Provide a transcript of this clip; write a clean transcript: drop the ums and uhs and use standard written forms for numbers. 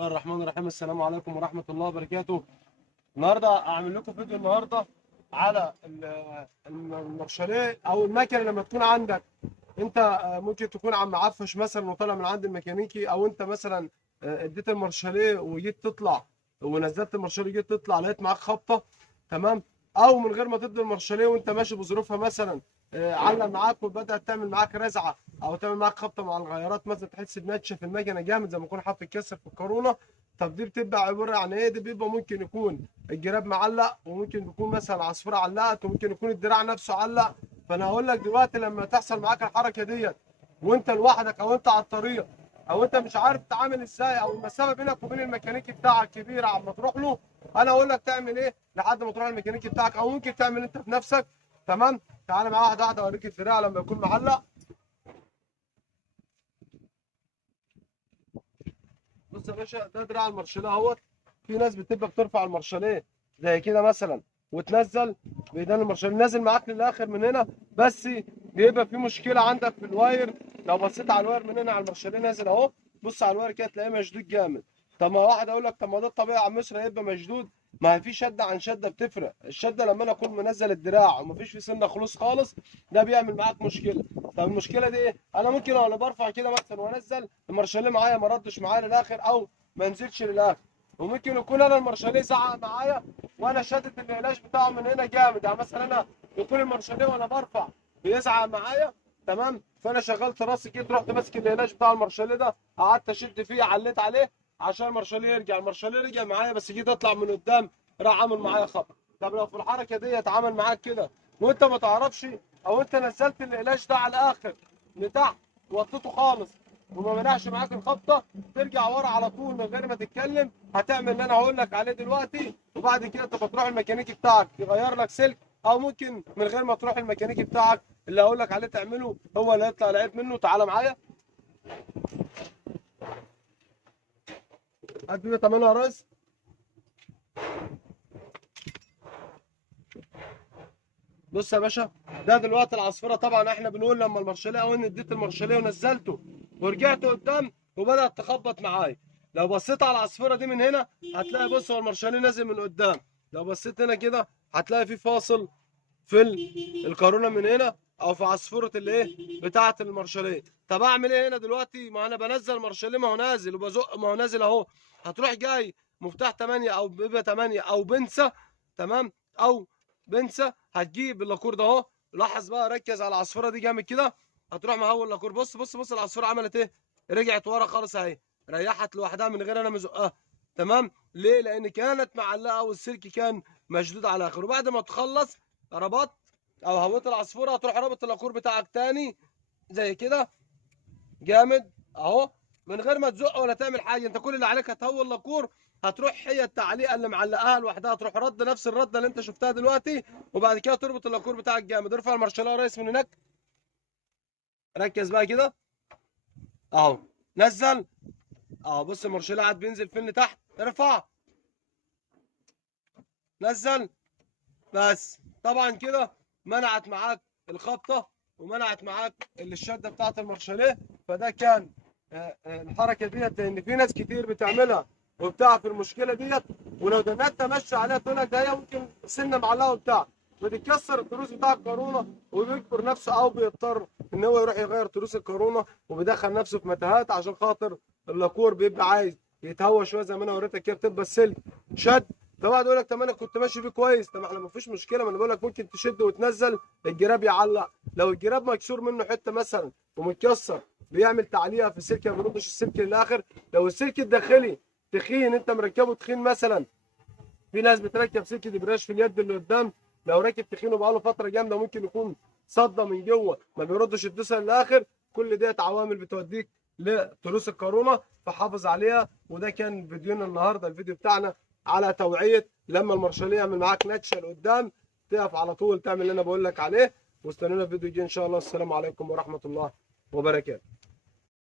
الله الرحمن الرحيم. السلام عليكم ورحمة الله وبركاته. النهارده هعمل لكم فيديو على المارشاليه او المكنه لما تكون عندك انت. ممكن تكون عم معفش مثلا وطالع من عند الميكانيكي، او انت مثلا اديت المارشاليه وجيت تطلع ونزلت المارشاليه جيت تطلع لقيت معاك خبطه. تمام. او من غير ما تدي المارشاليه وانت ماشي بظروفها مثلا علق معاك وبدات تعمل معاك رزعه او تعمل معاك خبطه مع الغيارات، مثلا تحس بنتشه في المكنه جامد زي ما يكون حاطط كسر في القارونه. طب دي بتبقى عباره عن ايه؟ دي بيبقى ممكن يكون الجراب معلق، وممكن يكون مثلا عصفوره علقت، وممكن يكون الدراع نفسه علق. فانا هقول لك دلوقتي لما تحصل معاك الحركه ديت وانت لوحدك او انت على الطريق او انت مش عارف تتعامل ازاي، او المسافه بينك وبين الميكانيكي بتاعك كبيره عم تروح له، انا اقول لك تعمل ايه لحد ما تروح الميكانيكي بتاعك، او ممكن تعمل انت بنفسك. تمام. تعالى معايا واحده واحده اوريك الدراع لما يكون معلق. بص يا باشا، ده دراع المارشاليه اهوت. في ناس بتبقى بترفع المارشاليه زي كده مثلا وتنزل بإيدان المارشاليه نازل معاك للاخر من هنا، بس بيبقى في مشكله عندك في الواير. لو بصيت على الواير من هنا على المارشاليه نازل اهو، بص على الواير كده تلاقيه مشدود جامد. طب ما واحد اقول لك طب ما ده الطبيعي يا عم مصر هيبقى مشدود. ما هي في شده عن شده بتفرق. الشده لما انا اكون منزل الدراع ومفيش في سنه خلوص خالص، ده بيعمل معاك مشكله. طب المشكله دي ايه؟ انا ممكن وانا برفع كده مثلا وانزل المارشاليه معايا ما ردش معايا للاخر او ما نزلش للاخر، وممكن يكون انا المارشاليه زعق معايا وانا شادد العلاج بتاعه من هنا جامد. يعني مثلا انا يكون المارشاليه وانا برفع بيزعق معايا، تمام، فانا شغلت راسي كده رحت ماسك العلاج بتاع المارشاليه ده، قعدت اشد فيه عليت عليه عشان المارشاليه يرجع. المارشاليه رجع معايا بس جيت اطلع من قدام راح عامل معايا خطأ. طب لو في الحركه دي اتعامل معاك كده وانت ما تعرفش، او انت نزلت العلاج ده على الاخر لتحت وطيته خالص وما منعش معاك الخبطه، ترجع ورا على طول من غير ما تتكلم، هتعمل اللي انا هقول لك عليه دلوقتي. وبعد كده انت بتروح الميكانيكي بتاعك يغير لك سلك، او ممكن من غير ما تروح الميكانيكي بتاعك اللي هقول لك عليه تعمله هو اللي هيطلع العيب منه. تعالى معايا هات كده 8 يا ريس. بص يا باشا، ده دلوقتي العصفوره. طبعا احنا بنقول لما المارشاليه او ان اديت المارشاليه ونزلته ورجعت قدام وبدات تخبط معايا، لو بصيت على العصفوره دي من هنا هتلاقي، بص، هو المارشاليه نازل من قدام. لو بصيت هنا كده هتلاقي في فاصل في القارونه من هنا، او في عصفوره الايه بتاعه المارشاليه. طب اعمل ايه هنا دلوقتي؟ ما انا بنزل المارشاليه، ما هو نازل، وبزق ما هو نازل اهو. هتروح جاي مفتاح 8 او بيبقى 8 او بنسه، تمام، او بنسه، هتجيب اللاكور ده اهو. لاحظ بقى، ركز على العصفوره دي جامد كده. هتروح مهول اللاكور، بص بص بص العصفوره عملت ايه؟ رجعت ورا خالص اهي، ريحت لوحدها من غير انا مزقها. تمام. ليه؟ لان كانت معلقه والسلك كان مشدود على الاخر. وبعد ما تخلص ربطت او هويت العصفوره، هتروح رابط اللاكور بتاعك تاني زي كده جامد اهو، من غير ما تزق ولا تعمل حاجه. انت كل اللي عليك هتهوي اللاكور، هتروح هي التعليقه اللي معلقاها لوحدها تروح رد نفس الرده اللي انت شفتها دلوقتي، وبعد كده تربط اللاكور بتاعك جامد. ارفع المارشاليه يا ريس من هناك، ركز بقى كده اهو، نزل اهو. بص المارشاليه قاعد بينزل فين لتحت، ارفع، نزل. بس طبعا كده منعت معاك الخبطه ومنعت معاك الشده بتاعت المارشاليه. فده كان الحركه ديت، لان في ناس كتير بتعملها وبتاع في المشكله ديت، ولو دنيت ماشي عليها تقول لك ده هي ممكن سنه معلقه وبتاع، بتتكسر التروس بتاع الكورونا وبيكبر نفسه، او بيضطر ان هو يروح يغير تروس الكورونا وبيدخل نفسه في متاهات عشان خاطر اللاكور بيبقى عايز يتهوى شويه زي ما انا وريتك كده، بتبقى السلك شد. فواحد يقول لك طب انا كنت ماشي بيه كويس. طب احنا مفيش مشكله، ما انا بقول لك ممكن تشد وتنزل الجراب يعلق. لو الجراب مكسور منه حته مثلا ومتكسر بيعمل تعليقه في السلك، ما بيردش السلك للاخر. لو السلك الداخلي تخين، انت مركبه تخين مثلا، في ناس بتركب سلك دبرياج في اليد اللي قدام، لو راكب تخين وبقاله فتره جامده ممكن يكون صدى من جوه ما بيردش الدوسه للاخر. كل ديت عوامل بتوديك لتروس الكورونا، فحافظ عليها. وده كان فيديونا النهارده، الفيديو بتاعنا على توعيه لما المارشاليه يعمل معاك نتشه لقدام تقف على طول تعمل اللي انا بقول لك عليه. واستنونا في فيديو جاي ان شاء الله. السلام عليكم ورحمه الله وبركاته.